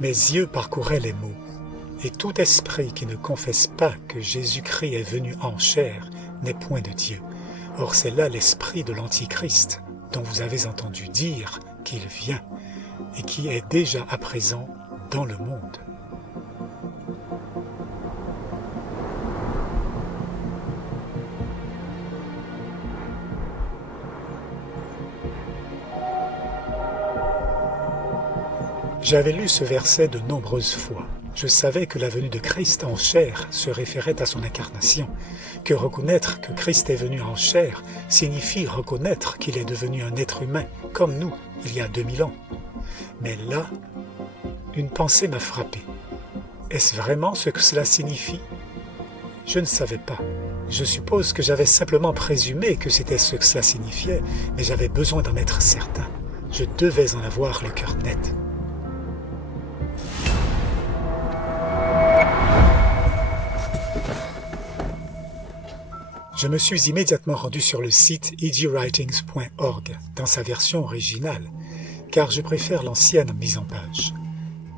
Mes yeux parcouraient les mots, et tout esprit qui ne confesse pas que Jésus-Christ est venu en chair n'est point de Dieu. Or c'est là l'esprit de l'Antichrist, dont vous avez entendu dire qu'il vient, et qui est déjà à présent dans le monde. J'avais lu ce verset de nombreuses fois. Je savais que la venue de Christ en chair se référait à son incarnation, que reconnaître que Christ est venu en chair signifie reconnaître qu'il est devenu un être humain, comme nous, il y a 2000 ans. Mais là, une pensée m'a frappé. Est-ce vraiment ce que cela signifie? Je ne savais pas. Je suppose que j'avais simplement présumé que c'était ce que cela signifiait, mais j'avais besoin d'en être certain. Je devais en avoir le cœur net. Je me suis immédiatement rendu sur le site egwritings.org dans sa version originale, car je préfère l'ancienne mise en page.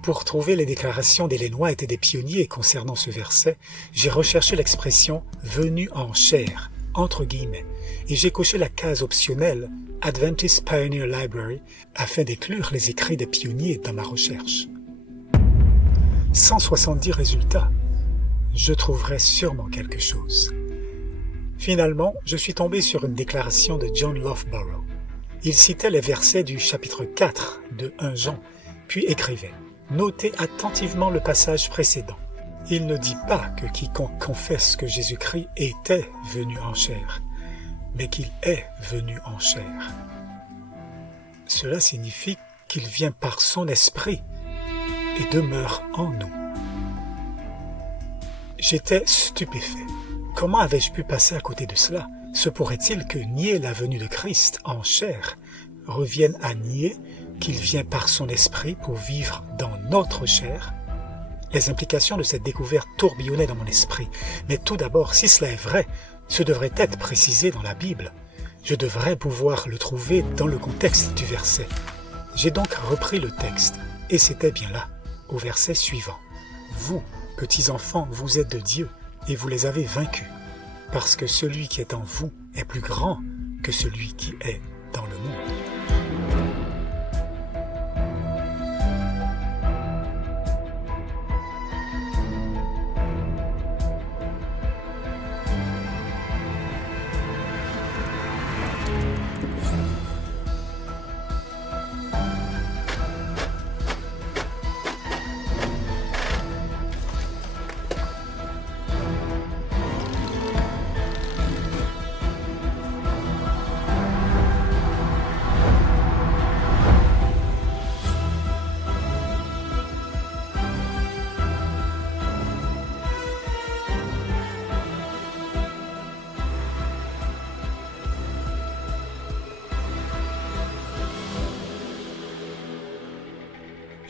Pour trouver les déclarations d'Ellen White et des pionniers concernant ce verset, j'ai recherché l'expression « venu en chair » entre guillemets, et j'ai coché la case optionnelle « Adventist Pioneer Library » afin d'inclure les écrits des pionniers dans ma recherche. 170 résultats. Je trouverai sûrement quelque chose. Finalement, je suis tombé sur une déclaration de John Loughborough. Il citait les versets du chapitre 4 de 1 Jean, puis écrivait « Notez attentivement le passage précédent. Il ne dit pas que quiconque confesse que Jésus-Christ était venu en chair, mais qu'il est venu en chair. Cela signifie qu'il vient par son esprit et demeure en nous. » J'étais stupéfait. Comment avais-je pu passer à côté de cela? Se pourrait-il que nier la venue de Christ en chair revienne à nier qu'il vient par son esprit pour vivre dans notre chair? Les implications de cette découverte tourbillonnaient dans mon esprit. Mais tout d'abord, si cela est vrai, ce devrait être précisé dans la Bible. Je devrais pouvoir le trouver dans le contexte du verset. J'ai donc repris le texte, et c'était bien là, au verset suivant. Vous, petits enfants, vous êtes de Dieu, et vous les avez vaincus, parce que celui qui est en vous est plus grand que celui qui est dans le monde.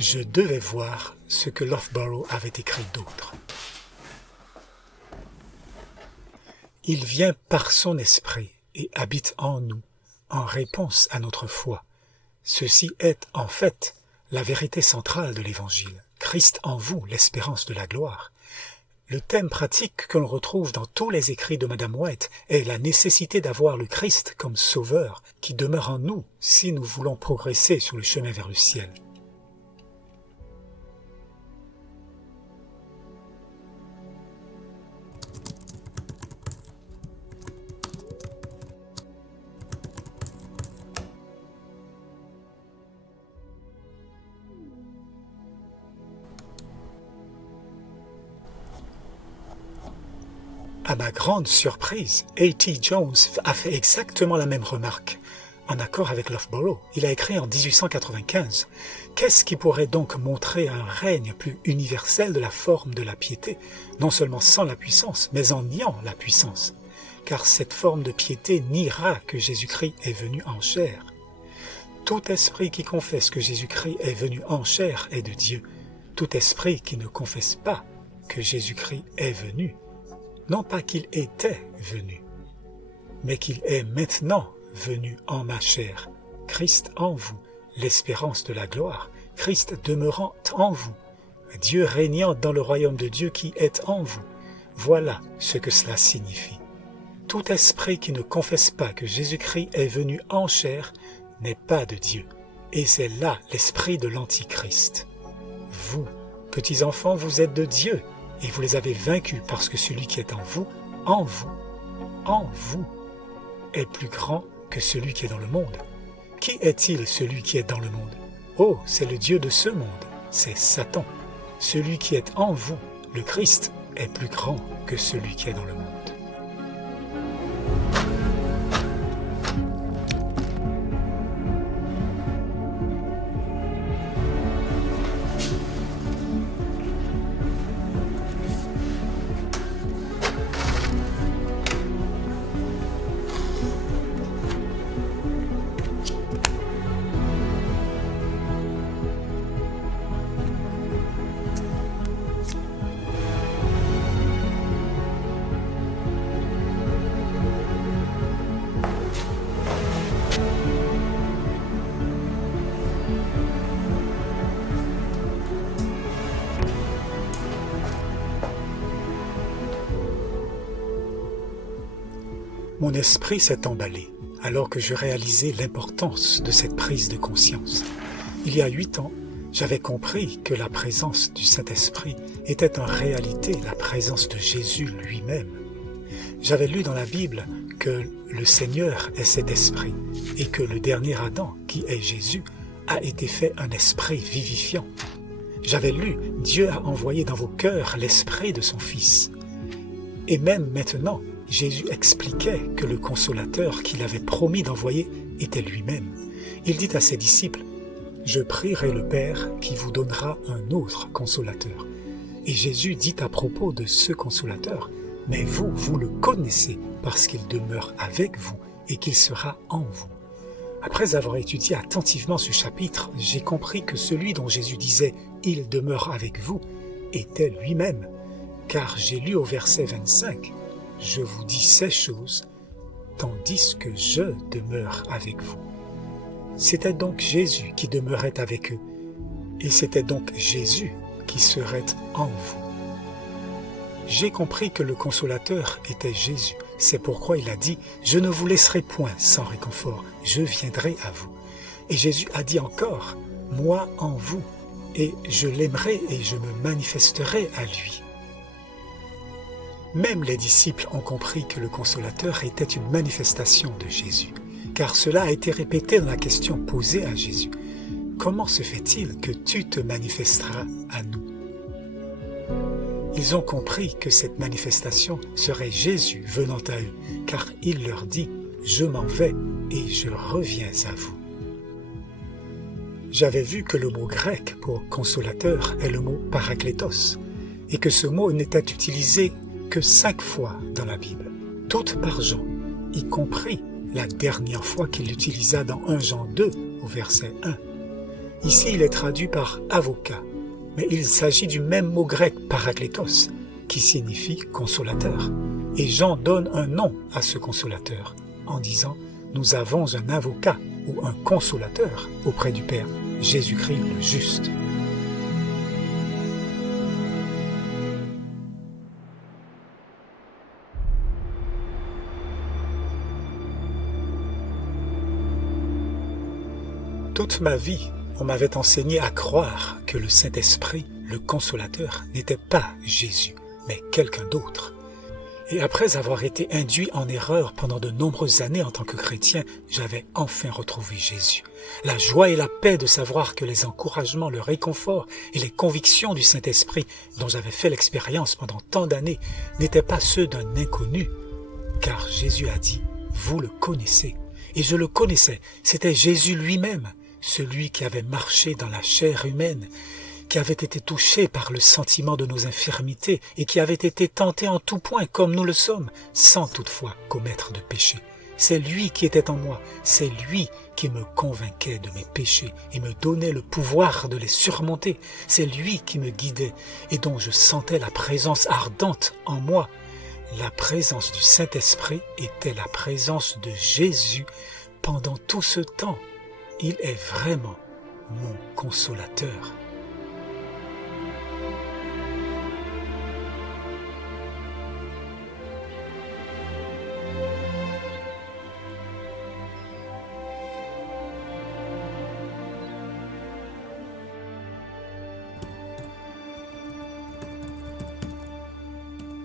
Je devais voir ce que Loughborough avait écrit d'autre. Il vient par son esprit et habite en nous, en réponse à notre foi. Ceci est, en fait, la vérité centrale de l'Évangile. Christ en vous, l'espérance de la gloire. Le thème pratique que l'on retrouve dans tous les écrits de Madame White est la nécessité d'avoir le Christ comme sauveur qui demeure en nous si nous voulons progresser sur le chemin vers le ciel. À ma grande surprise, A.T. Jones a fait exactement la même remarque. En accord avec Loughborough, il a écrit en 1895 « Qu'est-ce qui pourrait donc montrer un règne plus universel de la forme de la piété, non seulement sans la puissance, mais en niant la puissance? Car cette forme de piété niera que Jésus-Christ est venu en chair. Tout esprit qui confesse que Jésus-Christ est venu en chair est de Dieu. Tout esprit qui ne confesse pas que Jésus-Christ est venu, non pas qu'il était venu, mais qu'il est maintenant venu en ma chair, Christ en vous, l'espérance de la gloire, Christ demeurant en vous, Dieu régnant dans le royaume de Dieu qui est en vous. Voilà ce que cela signifie. Tout esprit qui ne confesse pas que Jésus-Christ est venu en chair n'est pas de Dieu, et c'est là l'esprit de l'Antichrist. Vous, petits enfants, vous êtes de Dieu, et vous les avez vaincus parce que celui qui est en vous, est plus grand que celui qui est dans le monde. Qui est-il celui qui est dans le monde? Oh, c'est le Dieu de ce monde, c'est Satan. Celui qui est en vous, le Christ, est plus grand que celui qui est dans le monde. Mon esprit s'est emballé alors que je réalisais l'importance de cette prise de conscience. Il y a 8 ans, j'avais compris que la présence du Saint-Esprit était en réalité la présence de Jésus lui-même. J'avais lu dans la Bible que le Seigneur est cet esprit et que le dernier Adam, qui est Jésus, a été fait un esprit vivifiant. J'avais lu « Dieu a envoyé dans vos cœurs l'esprit de son Fils ». Et même maintenant, Jésus expliquait que le consolateur qu'il avait promis d'envoyer était lui-même. Il dit à ses disciples, « Je prierai le Père qui vous donnera un autre consolateur. » Et Jésus dit à propos de ce consolateur, « Mais vous, vous le connaissez parce qu'il demeure avec vous et qu'il sera en vous. » Après avoir étudié attentivement ce chapitre, j'ai compris que celui dont Jésus disait « Il demeure avec vous » était lui-même, car j'ai lu au verset 25, « Je vous dis ces choses, tandis que je demeure avec vous. » C'était donc Jésus qui demeurait avec eux, et c'était donc Jésus qui serait en vous. J'ai compris que le consolateur était Jésus. C'est pourquoi il a dit « Je ne vous laisserai point sans réconfort, je viendrai à vous. » Et Jésus a dit encore « Moi en vous, et je l'aimerai et je me manifesterai à lui. » Même les disciples ont compris que le consolateur était une manifestation de Jésus, car cela a été répété dans la question posée à Jésus. « Comment se fait-il que tu te manifesteras à nous ?» Ils ont compris que cette manifestation serait Jésus venant à eux, car il leur dit « Je m'en vais et je reviens à vous. » J'avais vu que le mot grec pour consolateur est le mot paraklétos, et que ce mot n'était utilisé que 5 fois dans la Bible, toutes par Jean, y compris la dernière fois qu'il l'utilisa dans 1 Jean 2 au verset 1. Ici, il est traduit par avocat, mais il s'agit du même mot grec paraklétos, qui signifie consolateur. Et Jean donne un nom à ce consolateur, en disant « Nous avons un avocat ou un consolateur auprès du Père, Jésus-Christ le juste. » Toute ma vie, on m'avait enseigné à croire que le Saint-Esprit, le Consolateur, n'était pas Jésus, mais quelqu'un d'autre. Et après avoir été induit en erreur pendant de nombreuses années en tant que chrétien, j'avais enfin retrouvé Jésus. La joie et la paix de savoir que les encouragements, le réconfort et les convictions du Saint-Esprit dont j'avais fait l'expérience pendant tant d'années n'étaient pas ceux d'un inconnu, car Jésus a dit « Vous le connaissez ». Et je le connaissais, c'était Jésus lui-même, celui qui avait marché dans la chair humaine, qui avait été touché par le sentiment de nos infirmités et qui avait été tenté en tout point comme nous le sommes, sans toutefois commettre de péché. C'est lui qui était en moi, c'est lui qui me convainquait de mes péchés et me donnait le pouvoir de les surmonter. C'est lui qui me guidait et dont je sentais la présence ardente en moi. La présence du Saint-Esprit était la présence de Jésus pendant tout ce temps. Il est vraiment mon consolateur.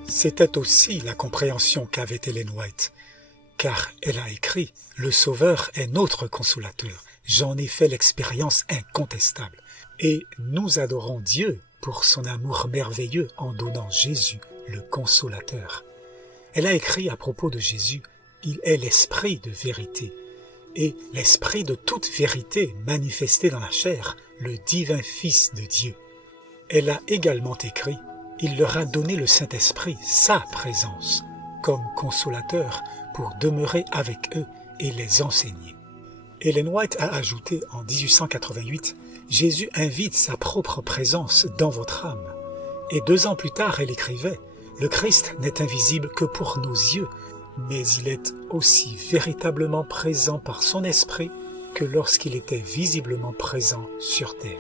C'était aussi la compréhension qu'avait Ellen White, car elle a écrit « Le Sauveur est notre consolateur, j'en ai fait l'expérience incontestable, et nous adorons Dieu pour son amour merveilleux en donnant Jésus, le consolateur. » Elle a écrit à propos de Jésus « Il est l'esprit de vérité, et l'esprit de toute vérité manifesté dans la chair, le divin Fils de Dieu. » Elle a également écrit il leur a donné le Saint-Esprit, sa présence, comme consolateur pour demeurer avec eux et les enseigner. Ellen White a ajouté en 1888 « Jésus invite sa propre présence dans votre âme. » Et 2 ans plus tard, elle écrivait « Le Christ n'est invisible que pour nos yeux, mais il est aussi véritablement présent par son esprit que lorsqu'il était visiblement présent sur terre. »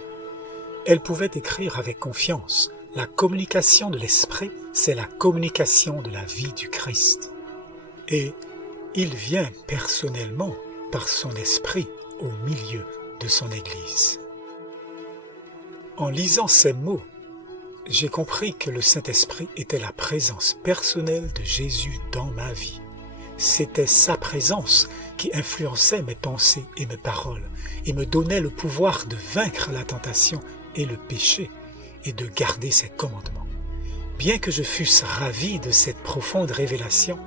Elle pouvait écrire avec confiance la communication de l'Esprit, c'est la communication de la vie du Christ. Et il vient personnellement, par son Esprit, au milieu de son Église. En lisant ces mots, j'ai compris que le Saint-Esprit était la présence personnelle de Jésus dans ma vie. C'était sa présence qui influençait mes pensées et mes paroles et me donnait le pouvoir de vaincre la tentation et le péché, et de garder ses commandements. Bien que je fusse ravi de cette profonde révélation,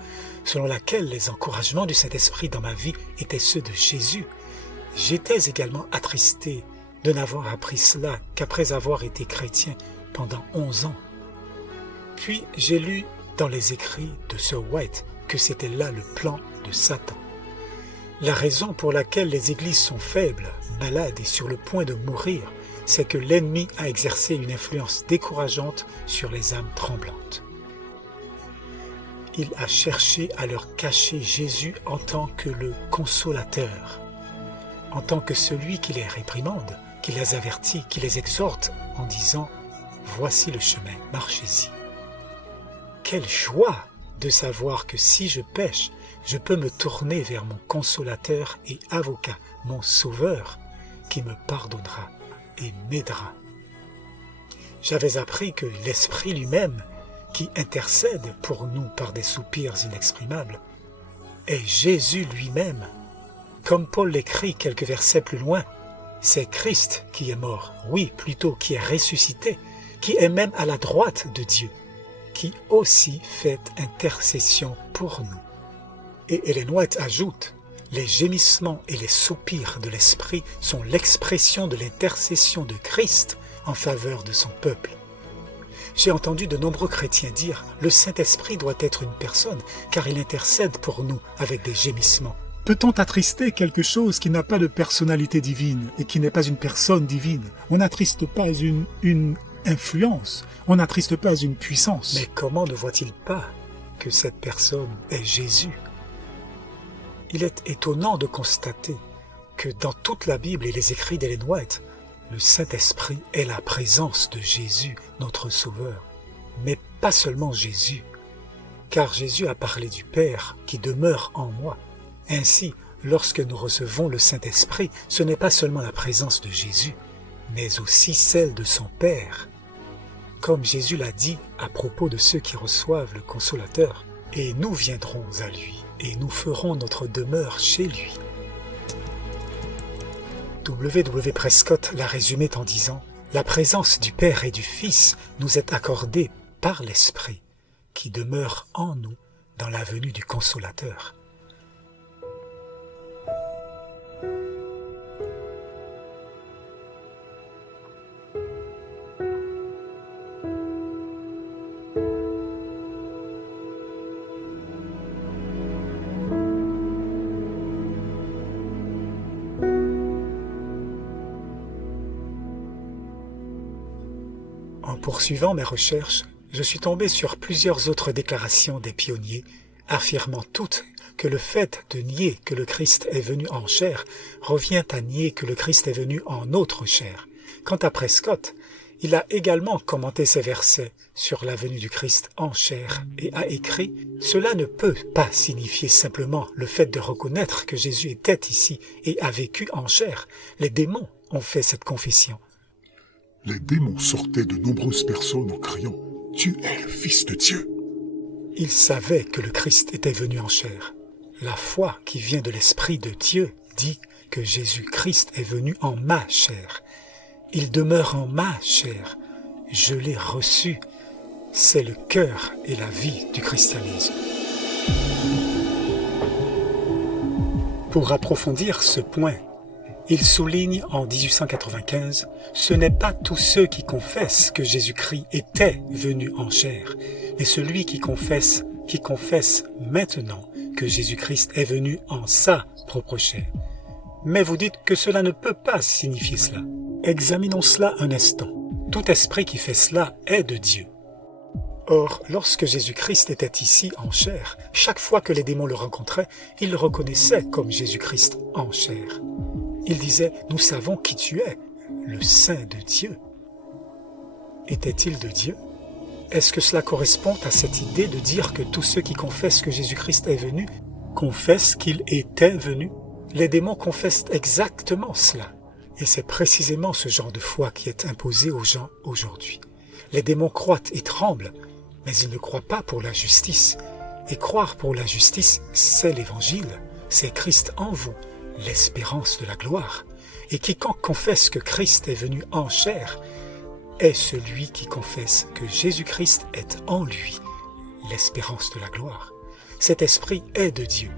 selon laquelle les encouragements du Saint-Esprit dans ma vie étaient ceux de Jésus, j'étais également attristé de n'avoir appris cela qu'après avoir été chrétien pendant 11 ans. Puis j'ai lu dans les écrits de Sir White que c'était là le plan de Satan. La raison pour laquelle les églises sont faibles, malades et sur le point de mourir, c'est que l'ennemi a exercé une influence décourageante sur les âmes tremblantes. Il a cherché à leur cacher Jésus en tant que le consolateur, en tant que celui qui les réprimande, qui les avertit, qui les exhorte en disant « Voici le chemin, marchez-y ». Quelle joie de savoir que si je pêche, je peux me tourner vers mon consolateur et avocat, mon sauveur, qui me pardonnera et m'aidera. J'avais appris que l'Esprit lui-même, qui intercède pour nous par des soupirs inexprimables, est Jésus lui-même. Comme Paul l'écrit quelques versets plus loin, c'est Christ qui est mort, oui, plutôt qui est ressuscité, qui est même à la droite de Dieu, qui aussi fait intercession pour nous. Et Ellen White ajoute, les gémissements et les soupirs de l'Esprit sont l'expression de l'intercession de Christ en faveur de son peuple. J'ai entendu de nombreux chrétiens dire « Le Saint-Esprit doit être une personne, car il intercède pour nous avec des gémissements. » Peut-on attrister quelque chose qui n'a pas de personnalité divine et qui n'est pas une personne divine? On n'attriste pas une influence, on n'attriste pas une puissance. Mais comment ne voit-il pas que cette personne est Jésus? Il est étonnant de constater que dans toute la Bible et les écrits d'Ellen White, le Saint-Esprit est la présence de Jésus, notre Sauveur. Mais pas seulement Jésus, car Jésus a parlé du Père qui demeure en moi. Ainsi, lorsque nous recevons le Saint-Esprit, ce n'est pas seulement la présence de Jésus, mais aussi celle de son Père. Comme Jésus l'a dit à propos de ceux qui reçoivent le Consolateur, « Et nous viendrons à lui. » et nous ferons notre demeure chez lui. W. Prescott l'a résumé en disant « La présence du Père et du Fils nous est accordée par l'Esprit, qui demeure en nous dans la venue du Consolateur. » En poursuivant mes recherches, je suis tombé sur plusieurs autres déclarations des pionniers, affirmant toutes que le fait de nier que le Christ est venu en chair revient à nier que le Christ est venu en notre chair. Quant à Prescott, il a également commenté ces versets sur la venue du Christ en chair et a écrit « Cela ne peut pas signifier simplement le fait de reconnaître que Jésus était ici et a vécu en chair. Les démons ont fait cette confession. » Les démons sortaient de nombreuses personnes en criant « Tu es le Fils de Dieu !» Ils savaient que le Christ était venu en chair. La foi qui vient de l'Esprit de Dieu dit que Jésus-Christ est venu en ma chair. Il demeure en ma chair. Je l'ai reçu. C'est le cœur et la vie du christianisme. Pour approfondir ce point, il souligne en 1895 « Ce n'est pas tous ceux qui confessent que Jésus-Christ était venu en chair, mais celui qui confesse maintenant que Jésus-Christ est venu en sa propre chair. » Mais vous dites que cela ne peut pas signifier cela. Examinons cela un instant. Tout esprit qui fait cela est de Dieu. Or, lorsque Jésus-Christ était ici en chair, chaque fois que les démons le rencontraient, ils le reconnaissaient comme Jésus-Christ en chair. Ils disaient « Nous savons qui tu es, le Saint de Dieu. » Était-il de Dieu? Est-ce que cela correspond à cette idée de dire que tous ceux qui confessent que Jésus-Christ est venu confessent qu'il était venu? Les démons confessent exactement cela. Et c'est précisément ce genre de foi qui est imposé aux gens aujourd'hui. Les démons croient et tremblent, mais ils ne croient pas pour la justice. Et croire pour la justice, c'est l'Évangile, c'est Christ en vous, l'espérance de la gloire. Et quiconque confesse que Christ est venu en chair est celui qui confesse que Jésus-Christ est en lui, l'espérance de la gloire. Cet esprit est de Dieu.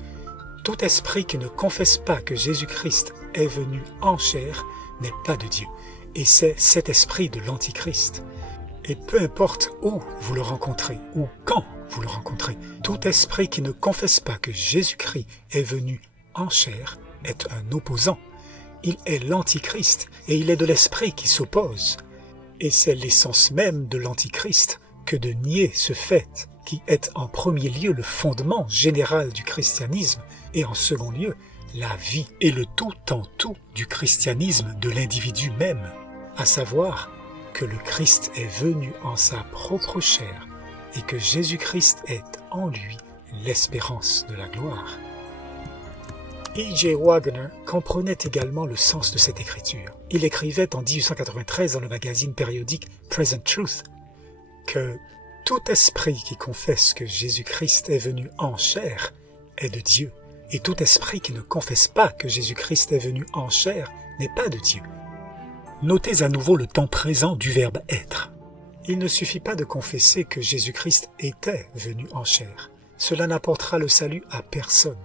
Tout esprit qui ne confesse pas que Jésus-Christ est venu en chair n'est pas de Dieu. Et c'est cet esprit de l'Antichrist. Et peu importe où vous le rencontrez, ou quand vous le rencontrez, tout esprit qui ne confesse pas que Jésus-Christ est venu en chair est un opposant. Il est l'Antichrist et il est de l'esprit qui s'oppose. Et c'est l'essence même de l'Antichrist que de nier ce fait qui est en premier lieu le fondement général du christianisme et en second lieu la vie et le tout en tout du christianisme de l'individu même, à savoir que le Christ est venu en sa propre chair et que Jésus-Christ est en lui l'espérance de la gloire. E.J. Wagner comprenait également le sens de cette écriture. Il écrivait en 1893 dans le magazine périodique Present Truth que tout esprit qui confesse que Jésus-Christ est venu en chair est de Dieu, et tout esprit qui ne confesse pas que Jésus-Christ est venu en chair n'est pas de Dieu. Notez à nouveau le temps présent du verbe être. Il ne suffit pas de confesser que Jésus-Christ était venu en chair. Cela n'apportera le salut à personne.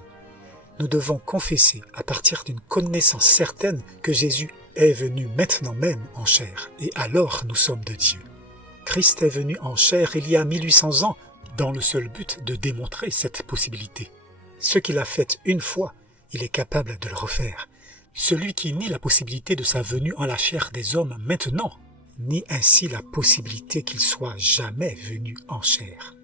Nous devons confesser à partir d'une connaissance certaine que Jésus est venu maintenant même en chair, et alors nous sommes de Dieu. Christ est venu en chair il y a 1800 ans dans le seul but de démontrer cette possibilité. Ce qu'il a fait une fois, il est capable de le refaire. Celui qui nie la possibilité de sa venue en la chair des hommes maintenant, nie ainsi la possibilité qu'il soit jamais venu en chair.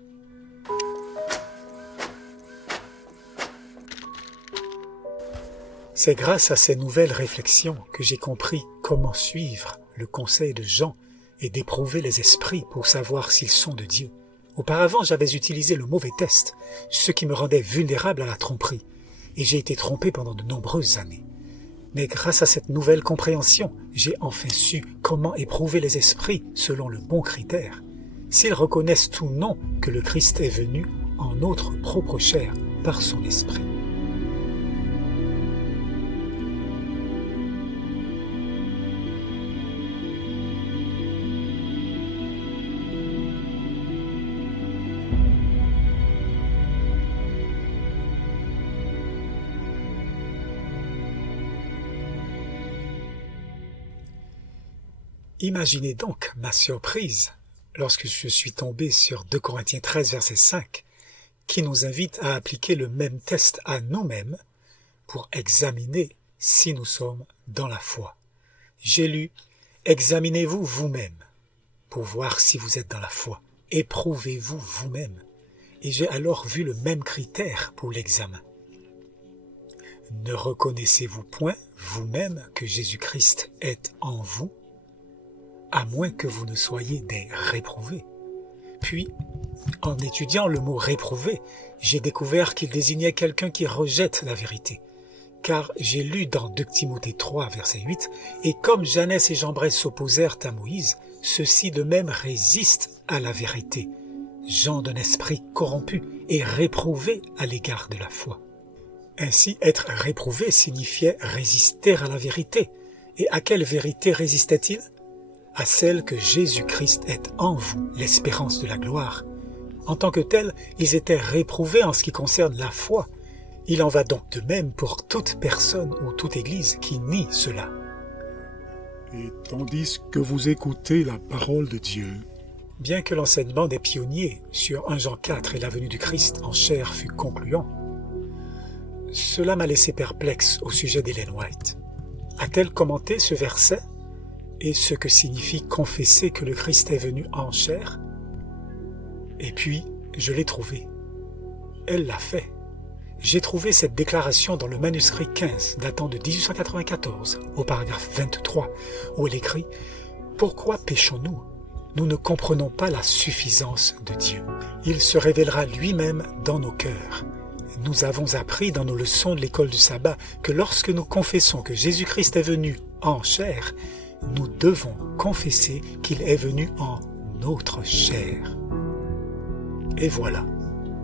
C'est grâce à ces nouvelles réflexions que j'ai compris comment suivre le conseil de Jean et d'éprouver les esprits pour savoir s'ils sont de Dieu. Auparavant, j'avais utilisé le mauvais test, ce qui me rendait vulnérable à la tromperie, et j'ai été trompé pendant de nombreuses années. Mais grâce à cette nouvelle compréhension, j'ai enfin su comment éprouver les esprits selon le bon critère, s'ils reconnaissent ou non que le Christ est venu en notre propre chair par son esprit. Imaginez donc ma surprise lorsque je suis tombé sur 2 Corinthiens 13, verset 5, qui nous invite à appliquer le même test à nous-mêmes pour examiner si nous sommes dans la foi. J'ai lu « Examinez-vous vous-même pour voir si vous êtes dans la foi. Éprouvez-vous vous-même. » Et j'ai alors vu le même critère pour l'examen. Ne reconnaissez-vous point vous-même que Jésus-Christ est en vous, à moins que vous ne soyez des réprouvés? Puis, en étudiant le mot réprouvé, j'ai découvert qu'il désignait quelqu'un qui rejette la vérité. Car j'ai lu dans 2 Timothée 3, verset 8, « Et comme Janès et Jambres s'opposèrent à Moïse, ceux-ci de même résistent à la vérité, gens d'un esprit corrompu et réprouvés à l'égard de la foi. » Ainsi, être réprouvé signifiait résister à la vérité. Et à quelle vérité résistait-il? À celle que Jésus-Christ est en vous, l'espérance de la gloire. En tant que tel, ils étaient réprouvés en ce qui concerne la foi. Il en va donc de même pour toute personne ou toute église qui nie cela. Et tandis que vous écoutez la parole de Dieu, bien que l'enseignement des pionniers sur 1 Jean 4 et la venue du Christ en chair fut concluant, cela m'a laissé perplexe au sujet d'Ellen White. A-t-elle commenté ce verset et ce que signifie confesser que le Christ est venu en chair? Et puis, je l'ai trouvé. Elle l'a fait. J'ai trouvé cette déclaration dans le manuscrit 15, datant de 1894, au paragraphe 23, où elle écrit « Pourquoi péchons-nous? Nous ne comprenons pas la suffisance de Dieu. Il se révélera lui-même dans nos cœurs. Nous avons appris dans nos leçons de l'école du sabbat que lorsque nous confessons que Jésus-Christ est venu en chair, nous devons confesser qu'il est venu en notre chair. » Et voilà.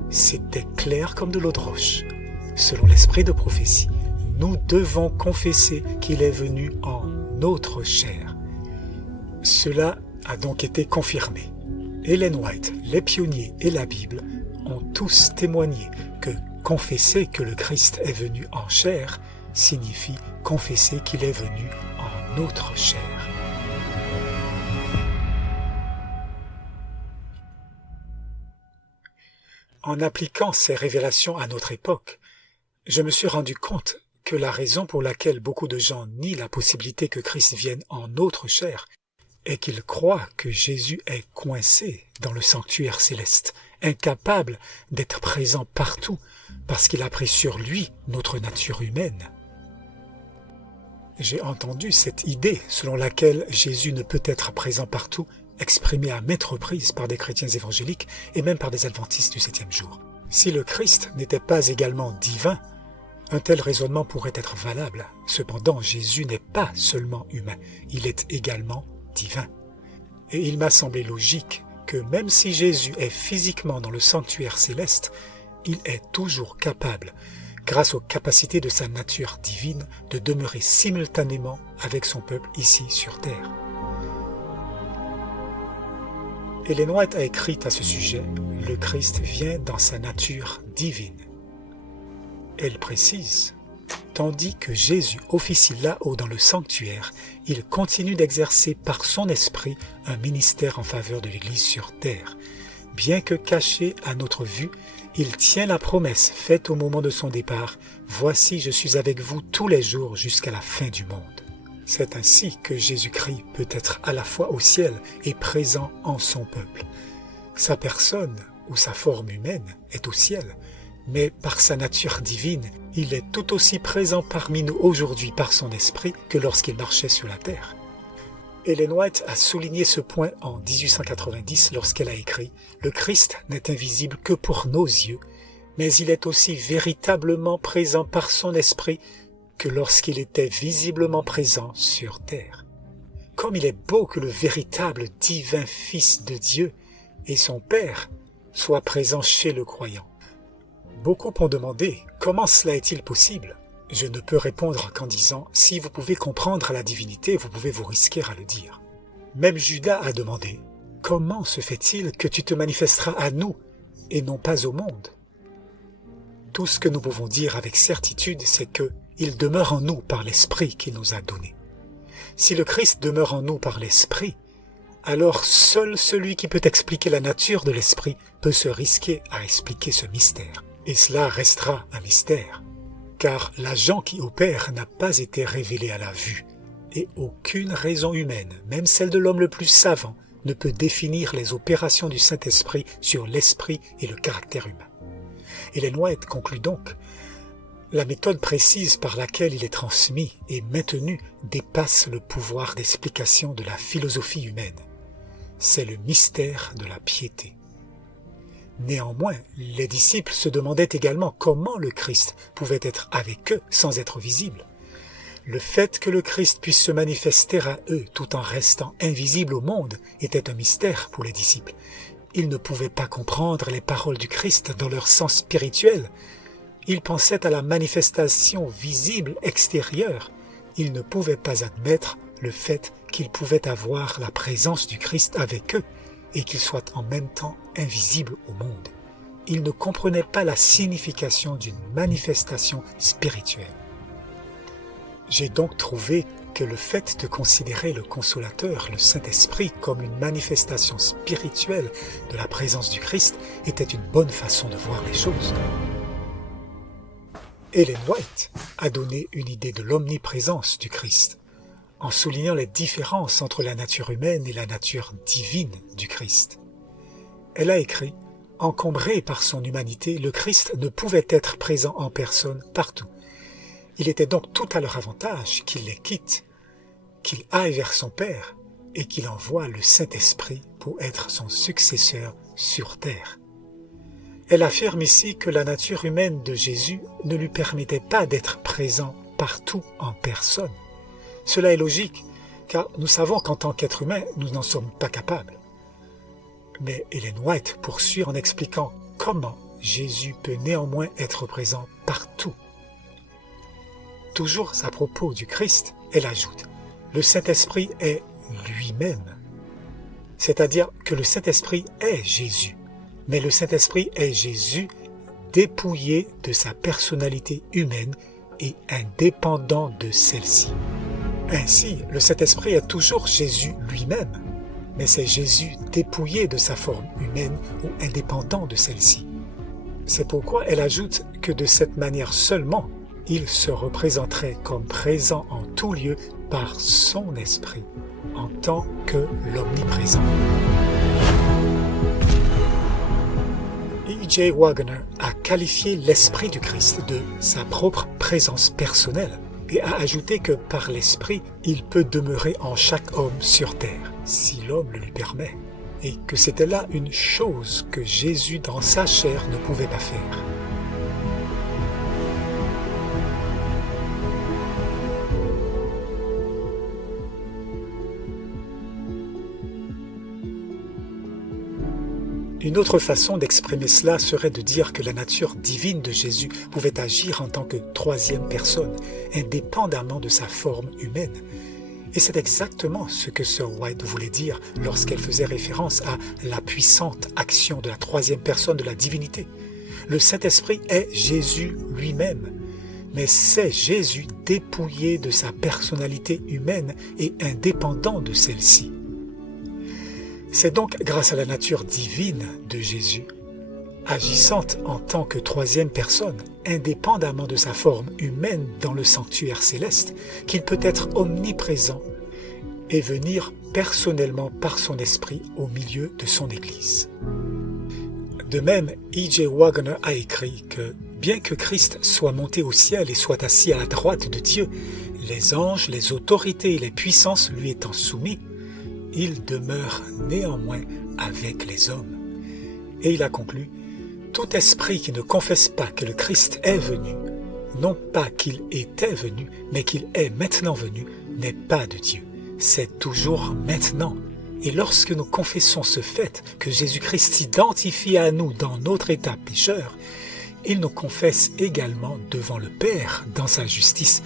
C'était clair comme de l'eau de roche. Selon l'esprit de prophétie, nous devons confesser qu'il est venu en notre chair. Cela a donc été confirmé. Ellen White, les pionniers et la Bible ont tous témoigné que confesser que le Christ est venu en chair signifie confesser qu'il est venu en notre chair. En appliquant ces révélations à notre époque, je me suis rendu compte que la raison pour laquelle beaucoup de gens nient la possibilité que Christ vienne en notre chair est qu'ils croient que Jésus est coincé dans le sanctuaire céleste, incapable d'être présent partout parce qu'il a pris sur lui notre nature humaine. J'ai entendu cette idée selon laquelle Jésus ne peut être présent partout, exprimée à maintes reprises par des chrétiens évangéliques et même par des adventistes du 7e jour. Si le Christ n'était pas également divin, un tel raisonnement pourrait être valable. Cependant, Jésus n'est pas seulement humain, il est également divin. Et il m'a semblé logique que même si Jésus est physiquement dans le sanctuaire céleste, il est toujours capable, grâce aux capacités de sa nature divine, de demeurer simultanément avec son peuple ici sur terre. Ellen White a écrit à ce sujet « Le Christ vient dans sa nature divine ». Elle précise « Tandis que Jésus officie là-haut dans le sanctuaire, il continue d'exercer par son esprit un ministère en faveur de l'Église sur terre. Bien que caché à notre vue, il tient la promesse faite au moment de son départ « Voici, je suis avec vous tous les jours jusqu'à la fin du monde ». C'est ainsi que Jésus-Christ peut être à la fois au ciel et présent en son peuple. Sa personne ou sa forme humaine est au ciel, mais par sa nature divine, il est tout aussi présent parmi nous aujourd'hui par son esprit que lorsqu'il marchait sur la terre. Ellen White a souligné ce point en 1890 lorsqu'elle a écrit « Le Christ n'est invisible que pour nos yeux, mais il est aussi véritablement présent par son esprit que lorsqu'il était visiblement présent sur terre. Comme il est beau que le véritable divin Fils de Dieu et son Père soient présents chez le croyant. » Beaucoup ont demandé « Comment cela est-il possible ?» Je ne peux répondre qu'en disant « Si vous pouvez comprendre la divinité, vous pouvez vous risquer à le dire. » Même Judas a demandé « Comment se fait-il que tu te manifesteras à nous et non pas au monde ?» Tout ce que nous pouvons dire avec certitude, c'est que il demeure en nous par l'Esprit qu'il nous a donné. Si le Christ demeure en nous par l'Esprit, alors seul celui qui peut expliquer la nature de l'Esprit peut se risquer à expliquer ce mystère. Et cela restera un mystère, car l'agent qui opère n'a pas été révélé à la vue, et aucune raison humaine, même celle de l'homme le plus savant, ne peut définir les opérations du Saint-Esprit sur l'esprit et le caractère humain. Ellen White conclut donc La méthode précise par laquelle il est transmis et maintenu dépasse le pouvoir d'explication de la philosophie humaine. C'est le mystère de la piété. Néanmoins, les disciples se demandaient également comment le Christ pouvait être avec eux sans être visible. Le fait que le Christ puisse se manifester à eux tout en restant invisible au monde était un mystère pour les disciples. Ils ne pouvaient pas comprendre les paroles du Christ dans leur sens spirituel. Ils pensaient à la manifestation visible extérieure. Ils ne pouvaient pas admettre le fait qu'ils pouvaient avoir la présence du Christ avec eux et qu'il soit en même temps invisible au monde. Ils ne comprenaient pas la signification d'une manifestation spirituelle. J'ai donc trouvé que le fait de considérer le Consolateur, le Saint-Esprit, comme une manifestation spirituelle de la présence du Christ était une bonne façon de voir les choses. Ellen White a donné une idée de l'omniprésence du Christ, en soulignant les différences entre la nature humaine et la nature divine du Christ. Elle a écrit « Encombré par son humanité, le Christ ne pouvait être présent en personne partout. Il était donc tout à leur avantage qu'il les quitte, qu'il aille vers son Père et qu'il envoie le Saint-Esprit pour être son successeur sur terre. » Elle affirme ici que la nature humaine de Jésus ne lui permettait pas d'être présent partout en personne. Cela est logique, car nous savons qu'en tant qu'être humain, nous n'en sommes pas capables. Mais Ellen White poursuit en expliquant comment Jésus peut néanmoins être présent partout. Toujours à propos du Christ, elle ajoute « Le Saint-Esprit est lui-même », c'est-à-dire que le Saint-Esprit est Jésus. Mais le Saint-Esprit est Jésus dépouillé de sa personnalité humaine et indépendant de celle-ci. Ainsi, le Saint-Esprit est toujours Jésus lui-même, mais c'est Jésus dépouillé de sa forme humaine ou indépendant de celle-ci. C'est pourquoi elle ajoute que de cette manière seulement, il se représenterait comme présent en tout lieu par son esprit, en tant que l'omniprésent. E.J. Waggoner a qualifié l'esprit du Christ de sa propre présence personnelle et a ajouté que par l'esprit, il peut demeurer en chaque homme sur terre, si l'homme le lui permet, et que c'était là une chose que Jésus dans sa chair ne pouvait pas faire. Une autre façon d'exprimer cela serait de dire que la nature divine de Jésus pouvait agir en tant que troisième personne, indépendamment de sa forme humaine. Et c'est exactement ce que Sir White voulait dire lorsqu'elle faisait référence à la puissante action de la troisième personne de la divinité. Le Saint-Esprit est Jésus lui-même, mais c'est Jésus dépouillé de sa personnalité humaine et indépendant de celle-ci. C'est donc grâce à la nature divine de Jésus, agissante en tant que troisième personne, indépendamment de sa forme humaine dans le sanctuaire céleste, qu'il peut être omniprésent et venir personnellement par son esprit au milieu de son Église. De même, E.J. Waggoner a écrit que, bien que Christ soit monté au ciel et soit assis à la droite de Dieu, les anges, les autorités et les puissances lui étant soumis, il demeure néanmoins avec les hommes. Et il a conclu, « Tout esprit qui ne confesse pas que le Christ est venu, non pas qu'il était venu, mais qu'il est maintenant venu, n'est pas de Dieu. C'est toujours maintenant. Et lorsque nous confessons ce fait que Jésus-Christ s'identifie à nous dans notre état pécheur, il nous confesse également devant le Père dans sa justice,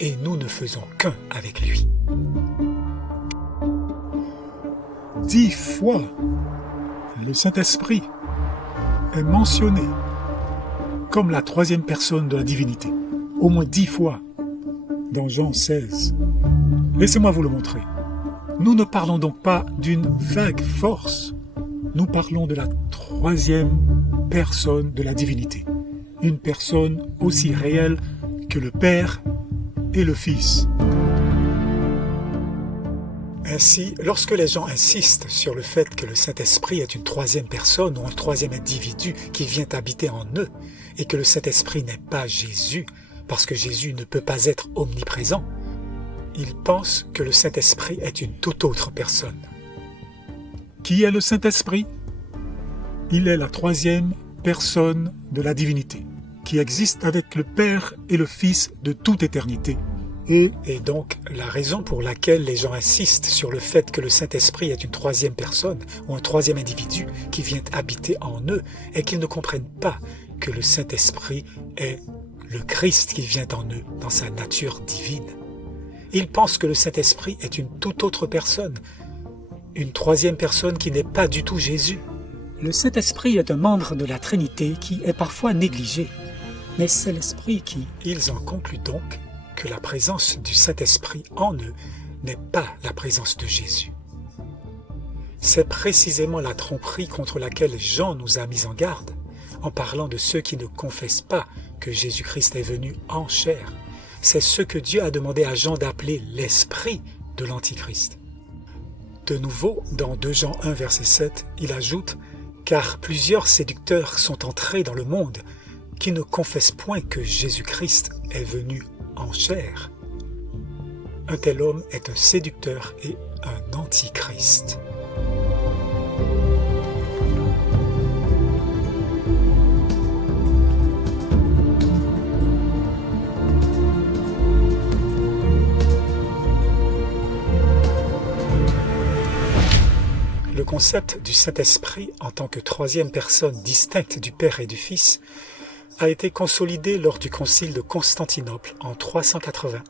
et nous ne faisons qu'un avec lui. » 10 fois, le Saint-Esprit est mentionné comme la troisième personne de la divinité. Au moins 10 fois dans Jean 16. Laissez-moi vous le montrer. Nous ne parlons donc pas d'une vague force. Nous parlons de la troisième personne de la divinité. Une personne aussi réelle que le Père et le Fils. Ainsi, lorsque les gens insistent sur le fait que le Saint-Esprit est une troisième personne ou un troisième individu qui vient habiter en eux, et que le Saint-Esprit n'est pas Jésus, parce que Jésus ne peut pas être omniprésent, ils pensent que le Saint-Esprit est une toute autre personne. Qui est le Saint-Esprit? Il est la troisième personne de la divinité, qui existe avec le Père et le Fils de toute éternité. Et donc, la raison pour laquelle les gens insistent sur le fait que le Saint-Esprit est une troisième personne ou un troisième individu qui vient habiter en eux est qu'ils ne comprennent pas que le Saint-Esprit est le Christ qui vient en eux dans sa nature divine. Ils pensent que le Saint-Esprit est une toute autre personne, une troisième personne qui n'est pas du tout Jésus. Le Saint-Esprit est un membre de la Trinité qui est parfois négligé, mais c'est l'Esprit qui... Ils en concluent donc que la présence du Saint-Esprit en eux n'est pas la présence de Jésus. C'est précisément la tromperie contre laquelle Jean nous a mis en garde, en parlant de ceux qui ne confessent pas que Jésus-Christ est venu en chair. C'est ce que Dieu a demandé à Jean d'appeler l'esprit de l'Antichrist. De nouveau, dans 2 Jean 1, verset 7, il ajoute « Car plusieurs séducteurs sont entrés dans le monde qui ne confessent point que Jésus-Christ est venu en chair. Un tel homme est un séducteur et un antichrist. » Le concept du Saint-Esprit en tant que troisième personne distincte du Père et du Fils a été consolidé lors du concile de Constantinople en 381.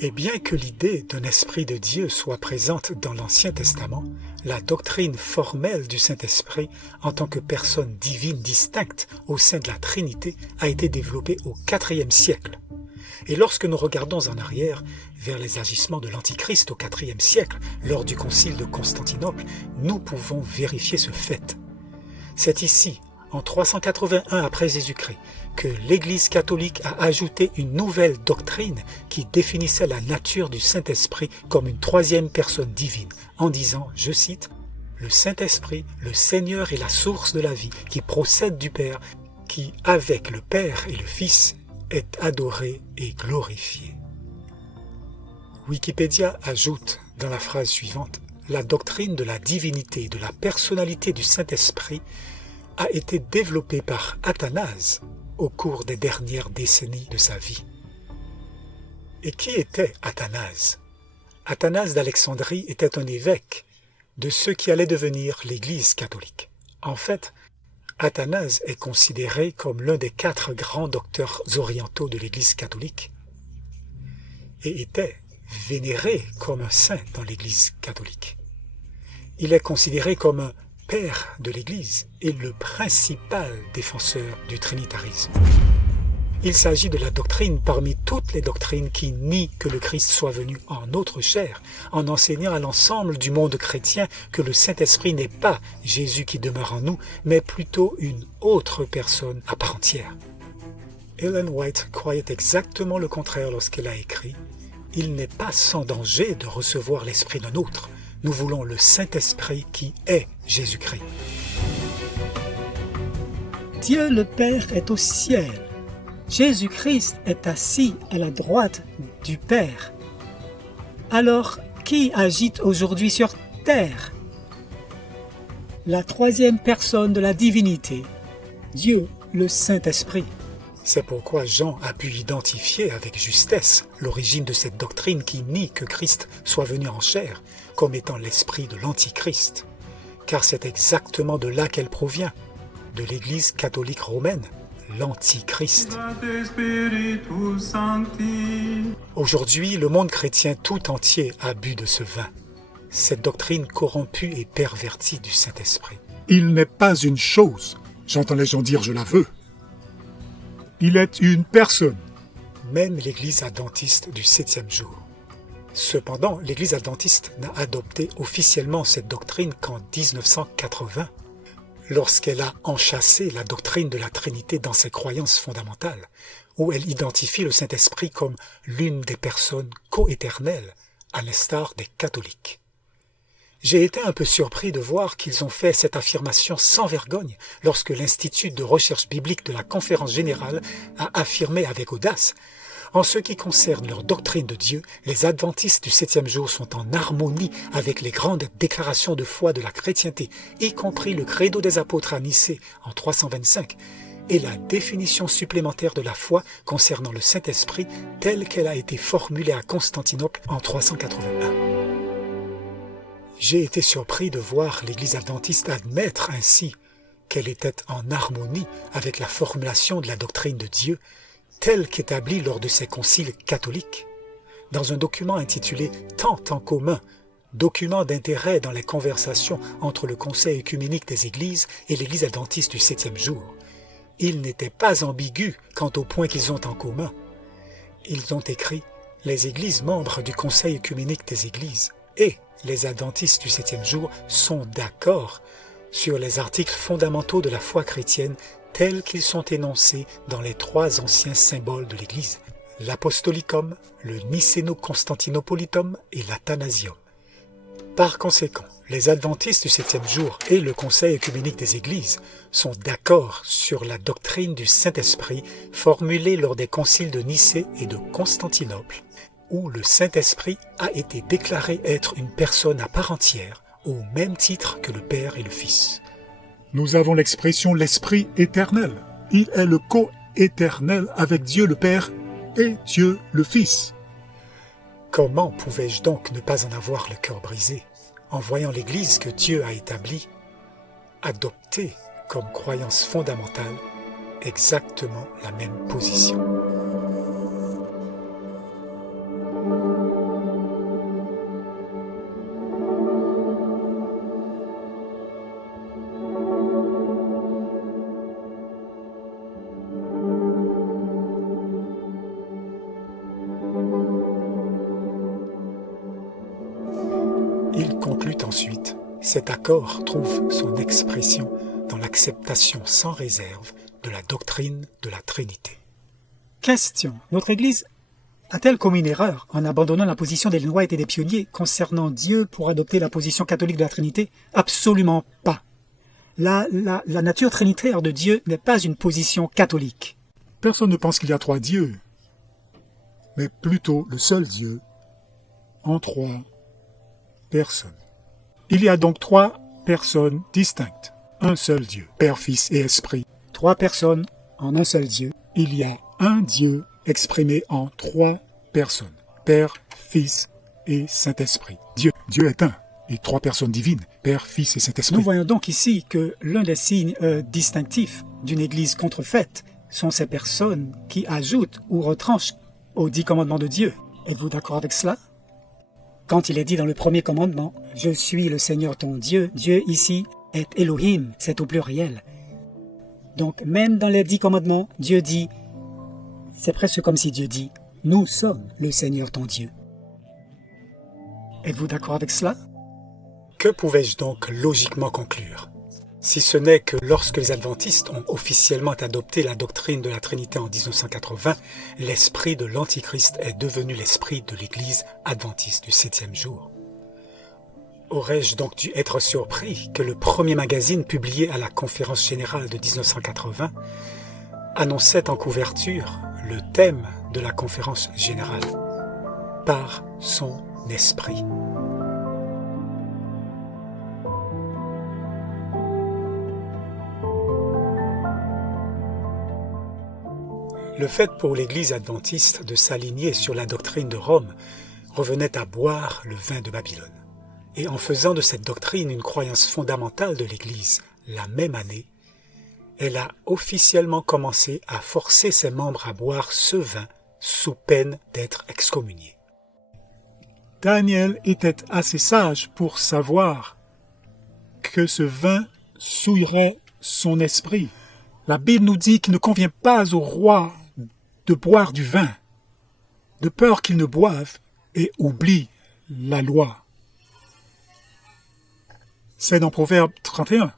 Et bien que l'idée d'un esprit de Dieu soit présente dans l'Ancien Testament, la doctrine formelle du Saint-Esprit en tant que personne divine distincte au sein de la Trinité a été développée au IVe siècle. Et lorsque nous regardons en arrière vers les agissements de l'Antichrist au IVe siècle, lors du concile de Constantinople, nous pouvons vérifier ce fait. C'est ici, en 381 après Jésus-Christ, que l'Église catholique a ajouté une nouvelle doctrine qui définissait la nature du Saint-Esprit comme une troisième personne divine, en disant, je cite, « Le Saint-Esprit, le Seigneur est la source de la vie, qui procède du Père, qui, avec le Père et le Fils, est adoré et glorifié. » Wikipédia ajoute dans la phrase suivante, « La doctrine de la divinité et de la personnalité du Saint-Esprit a été développée par Athanase au cours des dernières décennies de sa vie. » Et qui était Athanase? Athanase d'Alexandrie était un évêque de ce qui allait devenir l'Église catholique. En fait, Athanase est considéré comme l'un des 4 grands docteurs orientaux de l'Église catholique et était vénéré comme un saint dans l'Église catholique. Il est considéré comme un père de l'Église et le principal défenseur du trinitarisme. Il s'agit de la doctrine parmi toutes les doctrines qui nient que le Christ soit venu en notre chair, en enseignant à l'ensemble du monde chrétien que le Saint-Esprit n'est pas Jésus qui demeure en nous, mais plutôt une autre personne à part entière. Ellen White croyait exactement le contraire lorsqu'elle a écrit « Il n'est pas sans danger de recevoir l'Esprit d'un autre. Nous voulons le Saint-Esprit qui est Jésus-Christ. » Dieu le Père est au ciel. Jésus-Christ est assis à la droite du Père. Alors, qui agite aujourd'hui sur terre? La troisième personne de la divinité, Dieu, le Saint-Esprit. C'est pourquoi Jean a pu identifier avec justesse l'origine de cette doctrine qui nie que Christ soit venu en chair comme étant l'esprit de l'Antichrist. Car c'est exactement de là qu'elle provient, de l'Église catholique romaine, l'Antichrist. Aujourd'hui, le monde chrétien tout entier a bu de ce vin, cette doctrine corrompue et pervertie du Saint-Esprit. Il n'est pas une chose. J'entends les gens dire « je la veux ». Il est une personne. Même l'Église adventiste du 7e jour. Cependant, l'Église adventiste n'a adopté officiellement cette doctrine qu'en 1980, lorsqu'elle a enchâssé la doctrine de la Trinité dans ses croyances fondamentales, où elle identifie le Saint-Esprit comme l'une des personnes coéternelles à l'instar des catholiques. J'ai été un peu surpris de voir qu'ils ont fait cette affirmation sans vergogne lorsque l'Institut de recherche biblique de la Conférence générale a affirmé avec audace: en ce qui concerne leur doctrine de Dieu, les adventistes du 7e jour sont en harmonie avec les grandes déclarations de foi de la chrétienté, y compris le credo des apôtres à Nicée en 325, et la définition supplémentaire de la foi concernant le Saint-Esprit telle qu'elle a été formulée à Constantinople en 381. J'ai été surpris de voir l'Église adventiste admettre ainsi qu'elle était en harmonie avec la formulation de la doctrine de Dieu telle qu'établie lors de ses conciles catholiques. Dans un document intitulé « Tant en commun », document d'intérêt dans les conversations entre le Conseil œcuménique des Églises et l'Église adventiste du 7e jour, ils n'étaient pas ambigus quant aux points qu'ils ont en commun. Ils ont écrit « Les Églises membres du Conseil œcuménique des Églises et les adventistes du 7e jour sont d'accord sur les articles fondamentaux de la foi chrétienne tels qu'ils sont énoncés dans les 3 anciens symboles de l'Église, l'apostolicum, le nicéno-constantinopolitum et l'athanasium. Par conséquent, les adventistes du 7e jour et le Conseil œcuménique des Églises sont d'accord sur la doctrine du Saint-Esprit formulée lors des conciles de Nicée et de Constantinople, où le Saint-Esprit a été déclaré être une personne à part entière, au même titre que le Père et le Fils. Nous avons l'expression l'Esprit éternel. Il est le co-éternel avec Dieu le Père et Dieu le Fils. Comment pouvais-je donc ne pas en avoir le cœur brisé en voyant l'Église que Dieu a établie adopter comme croyance fondamentale exactement la même position? Il conclut ensuite: cet accord trouve son expression dans l'acceptation sans réserve de la doctrine de la Trinité. Question. Notre Église a-t-elle commis une erreur en abandonnant la position des Lénoites et des pionniers concernant Dieu pour adopter la position catholique de la Trinité? Absolument pas. La nature trinitaire de Dieu n'est pas une position catholique. Personne ne pense qu'il y a 3 dieux, mais plutôt le seul Dieu en 3 personnes. Il y a donc 3 personnes distinctes, un seul Dieu, Père, Fils et Esprit. 3 personnes en un seul Dieu. Il y a un Dieu exprimé en 3 personnes, Père, Fils et Saint-Esprit. Dieu est un, et 3 personnes divines, Père, Fils et Saint-Esprit. Nous voyons donc ici que l'un des signes distinctifs d'une Église contrefaite sont ces personnes qui ajoutent ou retranchent aux 10 commandements de Dieu. Êtes-vous d'accord avec cela? Quand il est dit dans le premier commandement, « Je suis le Seigneur ton Dieu », Dieu ici est Elohim, c'est au pluriel. Donc même dans les 10 commandements, Dieu dit, c'est presque comme si Dieu dit, « Nous sommes le Seigneur ton Dieu ». Êtes-vous d'accord avec cela? Que pouvais-je donc logiquement conclure? Si ce n'est que lorsque les adventistes ont officiellement adopté la doctrine de la Trinité en 1980, l'esprit de l'Antichrist est devenu l'esprit de l'Église adventiste du 7e jour. Aurais-je donc dû être surpris que le premier magazine publié à la Conférence générale de 1980 annonçait en couverture le thème de la Conférence générale, par son esprit. Le fait pour l'Église adventiste de s'aligner sur la doctrine de Rome revenait à boire le vin de Babylone. Et en faisant de cette doctrine une croyance fondamentale de l'Église la même année, elle a officiellement commencé à forcer ses membres à boire ce vin sous peine d'être excommuniés. Daniel était assez sage pour savoir que ce vin souillerait son esprit. La Bible nous dit qu'il ne convient pas au roi de boire du vin, de peur qu'il ne boive et oublie la loi. C'est dans Proverbe 31,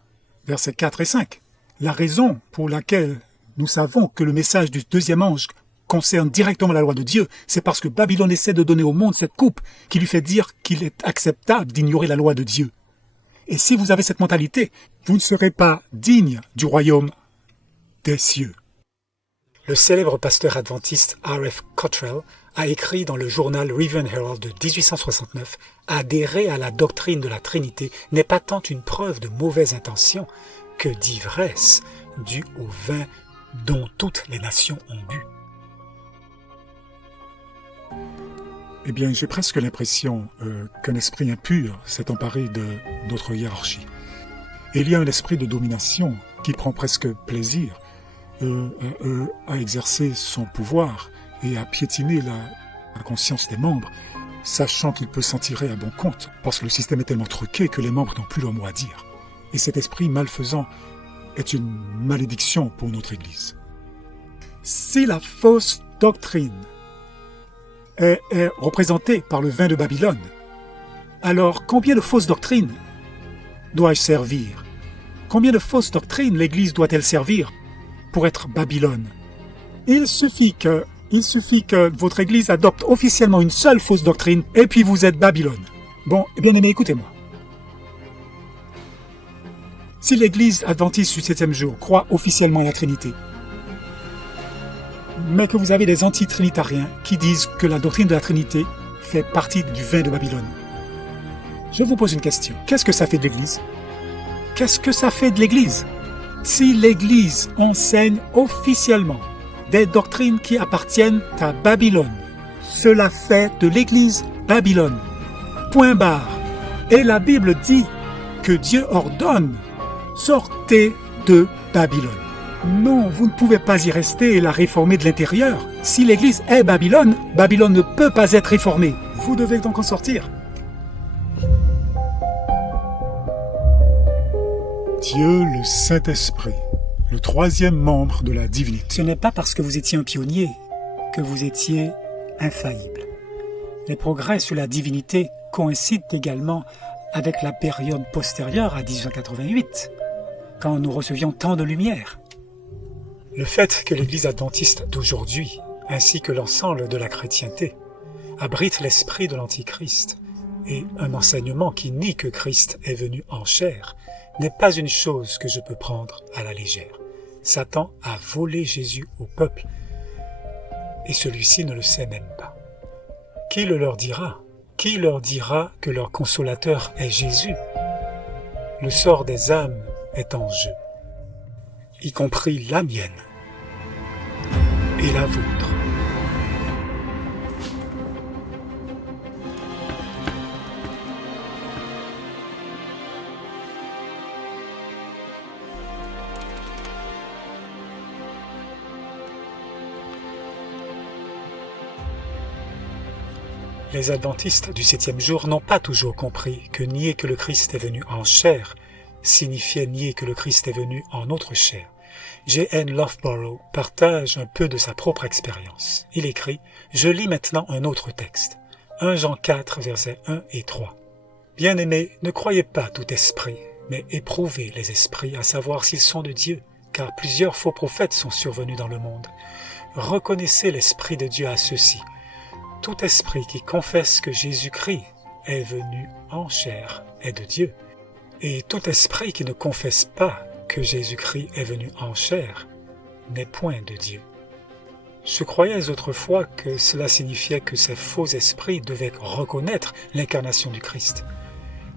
versets 4 et 5, la raison pour laquelle nous savons que le message du 2e ange concerne directement la loi de Dieu, c'est parce que Babylone essaie de donner au monde cette coupe qui lui fait dire qu'il est acceptable d'ignorer la loi de Dieu. Et si vous avez cette mentalité, vous ne serez pas digne du royaume des cieux. Le célèbre pasteur adventiste R.F. Cottrell a écrit dans le journal Review and Herald de 1869 « Adhérer à la doctrine de la Trinité n'est pas tant une preuve de mauvaise intention que d'ivresse due au vin dont toutes les nations ont bu. » Eh bien, j'ai presque l'impression qu'un esprit impur s'est emparé de notre hiérarchie. Et il y a un esprit de domination qui prend presque plaisir à exercer son pouvoir et à piétiner la conscience des membres, sachant qu'il peut s'en tirer à bon compte, parce que le système est tellement truqué que les membres n'ont plus leur mot à dire. Et cet esprit malfaisant est une malédiction pour notre Église. Si la fausse doctrine est représentée par le vin de Babylone, alors combien de fausses doctrines dois-je servir? Combien de fausses doctrines l'Église doit-elle servir pour être Babylone? Il suffit que votre Église adopte officiellement une seule fausse doctrine et puis vous êtes Babylone. Bon, bien aimé, écoutez-moi. Si l'Église adventiste du 7e jour croit officiellement à la Trinité, mais que vous avez des anti-trinitariens qui disent que la doctrine de la Trinité fait partie du vin de Babylone, je vous pose une question. Qu'est-ce que ça fait de l'Église? Qu'est-ce que ça fait de l'Église? Si l'Église enseigne officiellement des doctrines qui appartiennent à Babylone, cela fait de l'Église Babylone. Point barre. Et la Bible dit que Dieu ordonne « Sortez de Babylone ». Non, vous ne pouvez pas y rester et la réformer de l'intérieur. Si l'Église est Babylone, Babylone ne peut pas être réformée. Vous devez donc en sortir. Dieu le Saint-Esprit, le troisième membre de la divinité. Ce n'est pas parce que vous étiez un pionnier que vous étiez infaillible. Les progrès sur la divinité coïncident également avec la période postérieure à 1888, quand nous recevions tant de lumière. Le fait que l'Église adventiste d'aujourd'hui, ainsi que l'ensemble de la chrétienté, abrite l'esprit de l'Antichrist et un enseignement qui nie que Christ est venu en chair, n'est pas une chose que je peux prendre à la légère. Satan a volé Jésus au peuple et celui-ci ne le sait même pas. Qui le leur dira? Qui leur dira que leur consolateur est Jésus? Le sort des âmes est en jeu, y compris la mienne et la vôtre. Les adventistes du 7e jour n'ont pas toujours compris que nier que le Christ est venu en chair signifiait nier que le Christ est venu en autre chair. J.N. Loughborough partage un peu de sa propre expérience. Il écrit « Je lis maintenant un autre texte, 1 Jean 4, versets 1 et 3. Bien-aimés, ne croyez pas tout esprit, mais éprouvez les esprits, à savoir s'ils sont de Dieu, car plusieurs faux prophètes sont survenus dans le monde. Reconnaissez l'Esprit de Dieu à ceux-ci. Tout esprit qui confesse que Jésus-Christ est venu en chair est de Dieu. Et tout esprit qui ne confesse pas que Jésus-Christ est venu en chair n'est point de Dieu. Je croyais autrefois que cela signifiait que ces faux esprits devaient reconnaître l'incarnation du Christ.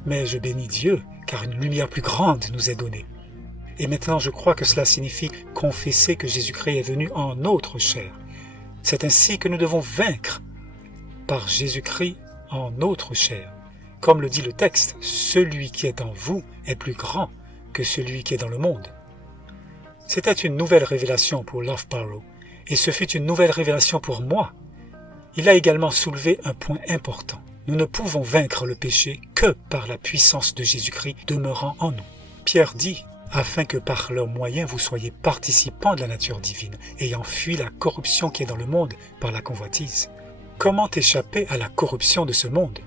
Mais je bénis Dieu, car une lumière plus grande nous est donnée. Et maintenant je crois que cela signifie confesser que Jésus-Christ est venu en notre chair. C'est ainsi que nous devons vaincre par Jésus-Christ en notre chair. Comme le dit le texte, celui qui est en vous est plus grand que celui qui est dans le monde. C'était une nouvelle révélation pour Loughborough, et ce fut une nouvelle révélation pour moi. Il a également soulevé un point important. Nous ne pouvons vaincre le péché que par la puissance de Jésus-Christ demeurant en nous. Pierre dit, afin que par leurs moyens vous soyez participants de la nature divine, ayant fui la corruption qui est dans le monde par la convoitise. Comment échapper à la corruption de ce monde?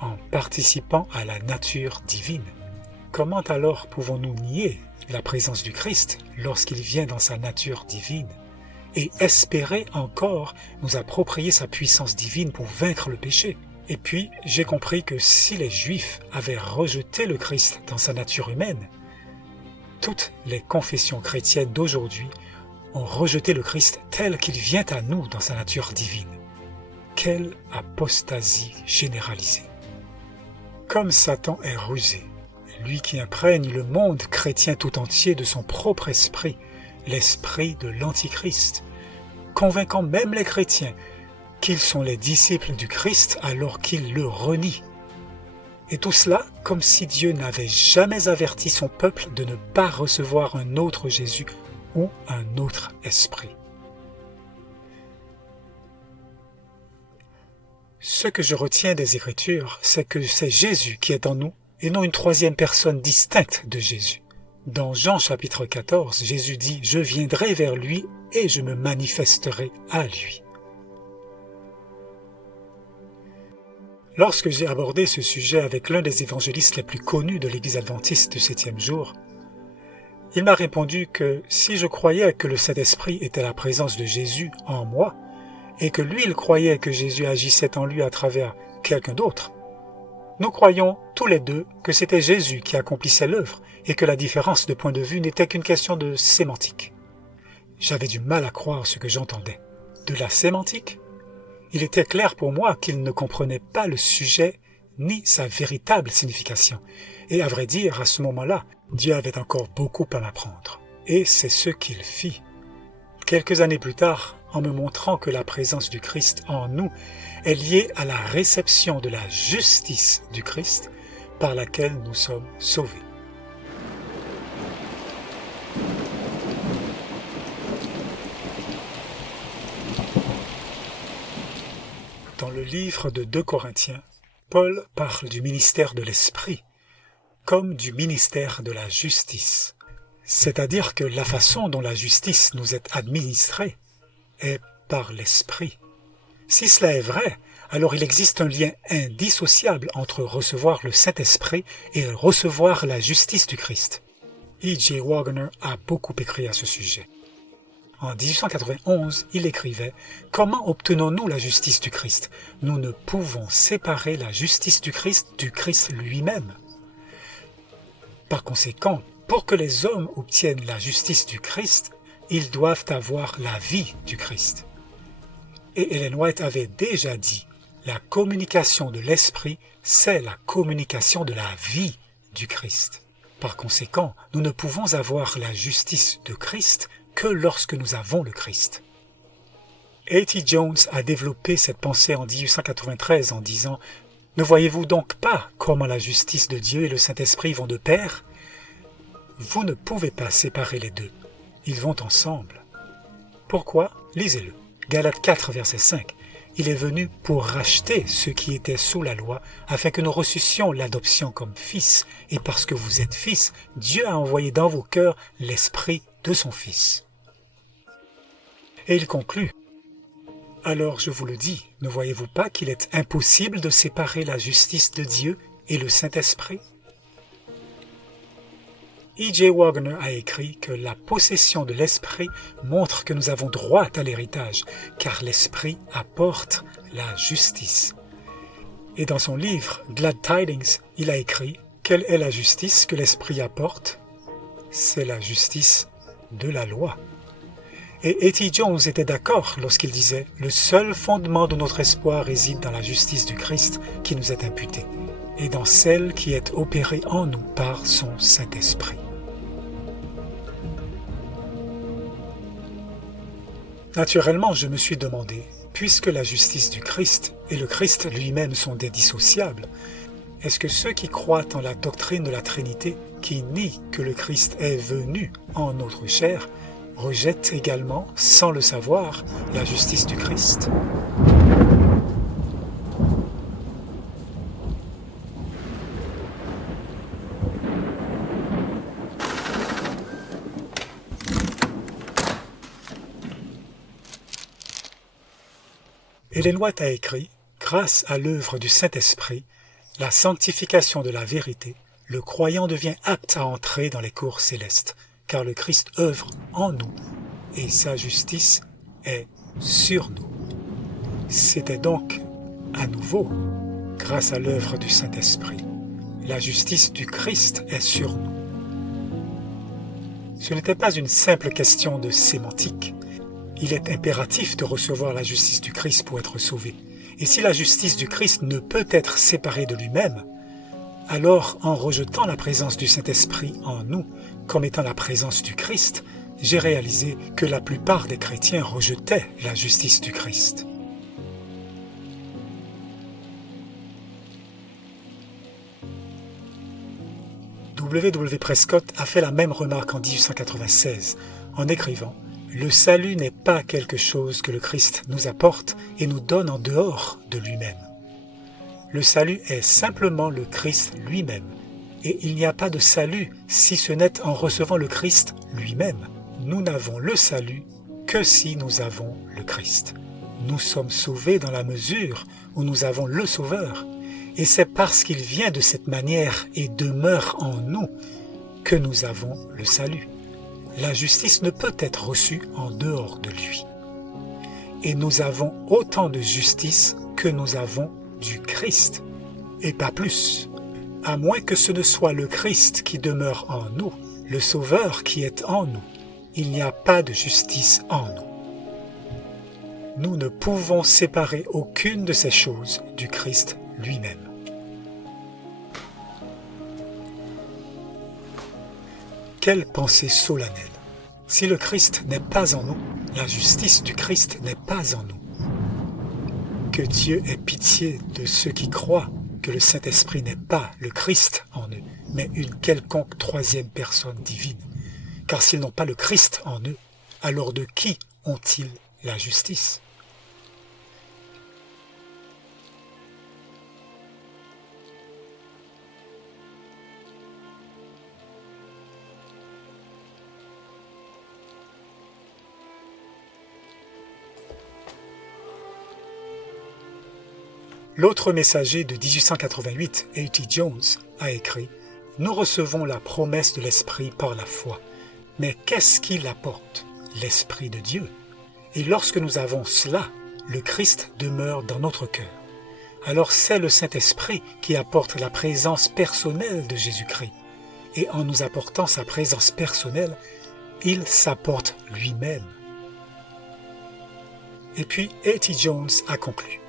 En participant à la nature divine. Comment alors pouvons-nous nier la présence du Christ lorsqu'il vient dans sa nature divine? et espérer encore nous approprier sa puissance divine pour vaincre le péché. Et puis, j'ai compris que si les Juifs avaient rejeté le Christ dans sa nature humaine, toutes les confessions chrétiennes d'aujourd'hui ont rejeté le Christ tel qu'il vient à nous dans sa nature divine. Quelle apostasie généralisée! Comme Satan est rusé, lui qui imprègne le monde chrétien tout entier de son propre esprit, l'esprit de l'Antichrist, convainquant même les chrétiens qu'ils sont les disciples du Christ alors qu'ils le renient. Et tout cela comme si Dieu n'avait jamais averti son peuple de ne pas recevoir un autre Jésus ou un autre esprit. Ce que je retiens des Écritures, c'est que c'est Jésus qui est en nous et non une troisième personne distincte de Jésus. Dans Jean chapitre 14, Jésus dit « Je viendrai vers lui et je me manifesterai à lui ». Lorsque j'ai abordé ce sujet avec l'un des évangélistes les plus connus de l'Église adventiste du 7e jour, il m'a répondu que si je croyais que le Saint-Esprit était la présence de Jésus en moi, et que lui il croyait que Jésus agissait en lui à travers quelqu'un d'autre, nous croyons tous les deux que c'était Jésus qui accomplissait l'œuvre et que la différence de point de vue n'était qu'une question de sémantique. J'avais du mal à croire ce que j'entendais. De la sémantique ? Il était clair pour moi qu'il ne comprenait pas le sujet ni sa véritable signification. Et à vrai dire, à ce moment-là, Dieu avait encore beaucoup à m'apprendre. Et c'est ce qu'il fit. Quelques années plus tard, en me montrant que la présence du Christ en nous est liée à la réception de la justice du Christ par laquelle nous sommes sauvés. Dans le livre de 2 Corinthiens, Paul parle du ministère de l'Esprit comme du ministère de la justice. C'est-à-dire que la façon dont la justice nous est administrée est par l'Esprit. Si cela est vrai, alors il existe un lien indissociable entre recevoir le Saint-Esprit et recevoir la justice du Christ. E.J. Wagner a beaucoup écrit à ce sujet. En 1891, il écrivait « Comment obtenons-nous la justice du Christ ? Nous ne pouvons séparer la justice du Christ lui-même. » Par conséquent, pour que les hommes obtiennent la justice du Christ, ils doivent avoir la vie du Christ. Et Ellen White avait déjà dit, la communication de l'Esprit, c'est la communication de la vie du Christ. Par conséquent, nous ne pouvons avoir la justice de Christ que lorsque nous avons le Christ. A.T. Jones a développé cette pensée en 1893 en disant « Ne voyez-vous donc pas comment la justice de Dieu et le Saint-Esprit vont de pair ? Vous ne pouvez pas séparer les deux. Ils vont ensemble. Pourquoi ? Lisez-le. Galates 4, verset 5. Il est venu pour racheter ceux qui étaient sous la loi, afin que nous reçussions l'adoption comme fils. Et parce que vous êtes fils, Dieu a envoyé dans vos cœurs l'esprit de son Fils. Et il conclut. Alors je vous le dis, ne voyez-vous pas qu'il est impossible de séparer la justice de Dieu et le Saint-Esprit ? E.J. Wagner a écrit que la possession de l'Esprit montre que nous avons droit à l'héritage, car l'Esprit apporte la justice. Et dans son livre Glad Tidings, il a écrit « Quelle est la justice que l'Esprit apporte ? C'est la justice de la loi. » Et A.T. Jones était d'accord lorsqu'il disait « Le seul fondement de notre espoir réside dans la justice du Christ qui nous est imputée, et dans celle qui est opérée en nous par son Saint-Esprit. » Naturellement, je me suis demandé, puisque la justice du Christ et le Christ lui-même sont indissociables, est-ce que ceux qui croient en la doctrine de la Trinité, qui nient que le Christ est venu en notre chair, rejettent également, sans le savoir, la justice du Christ ? Ellen White a écrit, grâce à l'œuvre du Saint-Esprit, la sanctification de la vérité, le croyant devient apte à entrer dans les cours célestes, car le Christ œuvre en nous, et sa justice est sur nous. C'était donc, à nouveau, grâce à l'œuvre du Saint-Esprit. La justice du Christ est sur nous. Ce n'était pas une simple question de sémantique. Il est impératif de recevoir la justice du Christ pour être sauvé. Et si la justice du Christ ne peut être séparée de lui-même, alors en rejetant la présence du Saint-Esprit en nous comme étant la présence du Christ, j'ai réalisé que la plupart des chrétiens rejetaient la justice du Christ. W. Prescott a fait la même remarque en 1896 en écrivant « Le salut n'est pas quelque chose que le Christ nous apporte et nous donne en dehors de lui-même. Le salut est simplement le Christ lui-même, et il n'y a pas de salut si ce n'est en recevant le Christ lui-même. Nous n'avons le salut que si nous avons le Christ. Nous sommes sauvés dans la mesure où nous avons le Sauveur, et c'est parce qu'il vient de cette manière et demeure en nous que nous avons le salut. La justice ne peut être reçue en dehors de lui. Et nous avons autant de justice que nous avons du Christ, et pas plus. À moins que ce ne soit le Christ qui demeure en nous, le Sauveur qui est en nous, il n'y a pas de justice en nous. Nous ne pouvons séparer aucune de ces choses du Christ lui-même. Quelle pensée solennelle! Si le Christ n'est pas en nous, la justice du Christ n'est pas en nous. Que Dieu ait pitié de ceux qui croient que le Saint-Esprit n'est pas le Christ en eux, mais une quelconque troisième personne divine. Car s'ils n'ont pas le Christ en eux, alors de qui ont-ils la justice? L'autre messager de 1888, A.T. Jones, a écrit « Nous recevons la promesse de l'Esprit par la foi. Mais qu'est-ce qui l'apporte? L'Esprit de Dieu. Et lorsque nous avons cela, le Christ demeure dans notre cœur. Alors c'est le Saint-Esprit qui apporte la présence personnelle de Jésus-Christ. Et en nous apportant sa présence personnelle, il s'apporte lui-même. » Et puis A.T. Jones a conclu.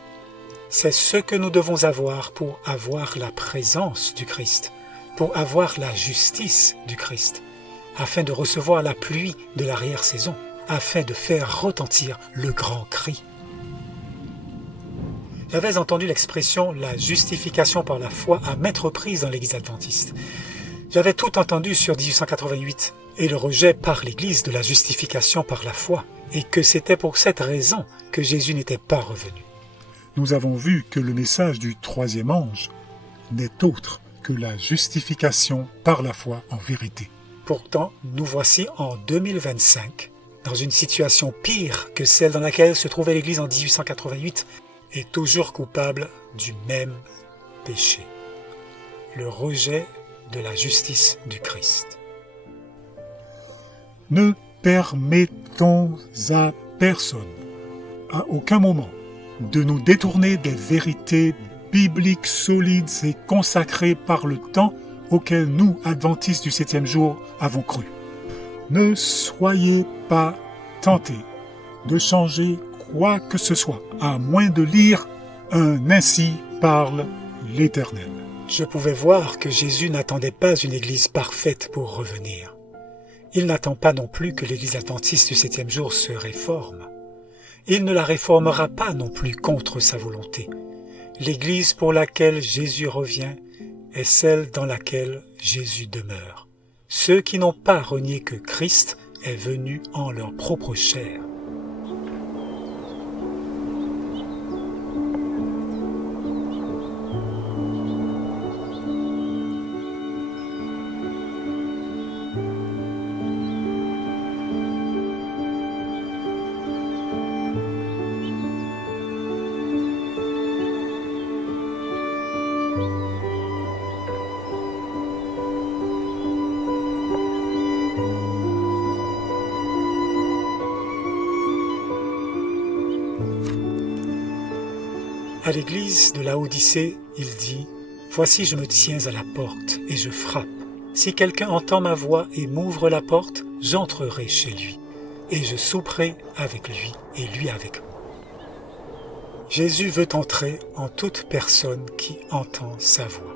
C'est ce que nous devons avoir pour avoir la présence du Christ, pour avoir la justice du Christ, afin de recevoir la pluie de l'arrière-saison, afin de faire retentir le grand cri. J'avais entendu l'expression « la justification par la foi » à maintes reprises dans l'Église adventiste. J'avais tout entendu sur 1888 et le rejet par l'Église de la justification par la foi, et que c'était pour cette raison que Jésus n'était pas revenu. Nous avons vu que le message du troisième ange n'est autre que la justification par la foi en vérité. Pourtant, nous voici en 2025, dans une situation pire que celle dans laquelle se trouvait l'Église en 1888, et toujours coupable du même péché, le rejet de la justice du Christ. Ne permettons à personne, à aucun moment, de nous détourner des vérités bibliques solides et consacrées par le temps auquel nous, adventistes du 7e jour, avons cru. Ne soyez pas tentés de changer quoi que ce soit, à moins de lire un « Ainsi parle l'Éternel ». Je pouvais voir que Jésus n'attendait pas une Église parfaite pour revenir. Il n'attend pas non plus que l'Église adventiste du 7e jour se réforme. Il ne la réformera pas non plus contre sa volonté. L'Église pour laquelle Jésus revient est celle dans laquelle Jésus demeure. Ceux qui n'ont pas renié que Christ est venu en leur propre chair. À l'église de Laodicée, il dit « Voici, je me tiens à la porte et je frappe. Si quelqu'un entend ma voix et m'ouvre la porte, j'entrerai chez lui, et je souperai avec lui et lui avec moi. » Jésus veut entrer en toute personne qui entend sa voix.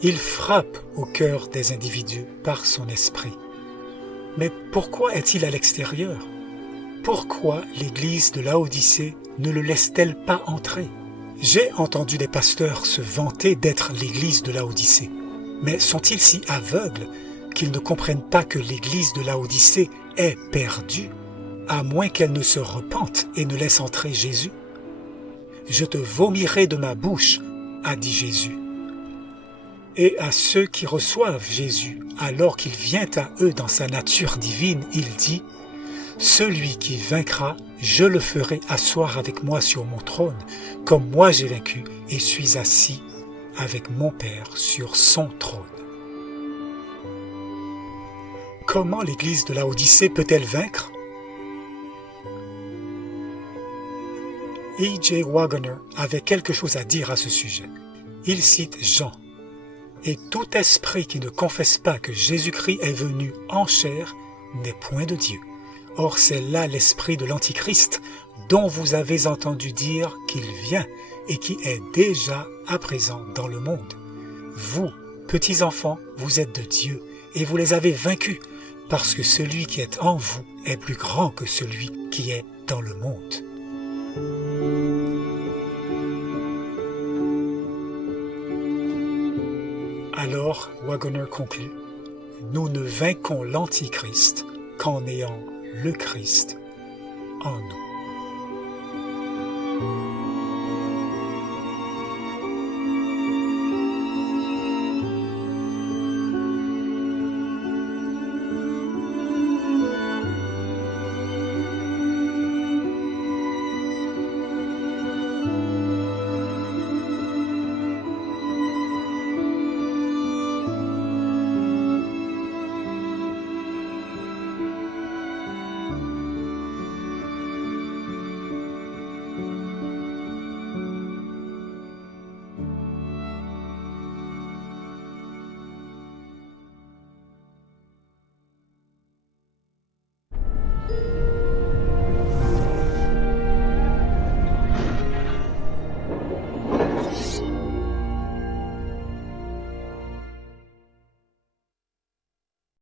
Il frappe au cœur des individus par son esprit. Mais pourquoi est-il à l'extérieur? Pourquoi l'église de Laodicée ne le laisse-t-elle pas entrer? J'ai entendu des pasteurs se vanter d'être l'église de Laodicée. Mais sont-ils si aveugles qu'ils ne comprennent pas que l'église de Laodicée est perdue, à moins qu'elle ne se repente et ne laisse entrer Jésus? « Je te vomirai de ma bouche », a dit Jésus. Et à ceux qui reçoivent Jésus, alors qu'il vient à eux dans sa nature divine, il dit « Celui qui vaincra, je le ferai asseoir avec moi sur mon trône, comme moi j'ai vaincu et suis assis avec mon Père sur son trône. » Comment l'église de Laodicée peut-elle vaincre? E.J. Waggoner avait quelque chose à dire à ce sujet. Il cite Jean. « Et tout esprit qui ne confesse pas que Jésus-Christ est venu en chair n'est point de Dieu. Or c'est là l'esprit de l'Antichrist, dont vous avez entendu dire qu'il vient et qui est déjà à présent dans le monde. Vous, petits enfants, vous êtes de Dieu et vous les avez vaincus, parce que celui qui est en vous est plus grand que celui qui est dans le monde. » Alors, Waggoner conclut, « Nous ne vainquons l'Antichrist qu'en ayant le Christ en nous. »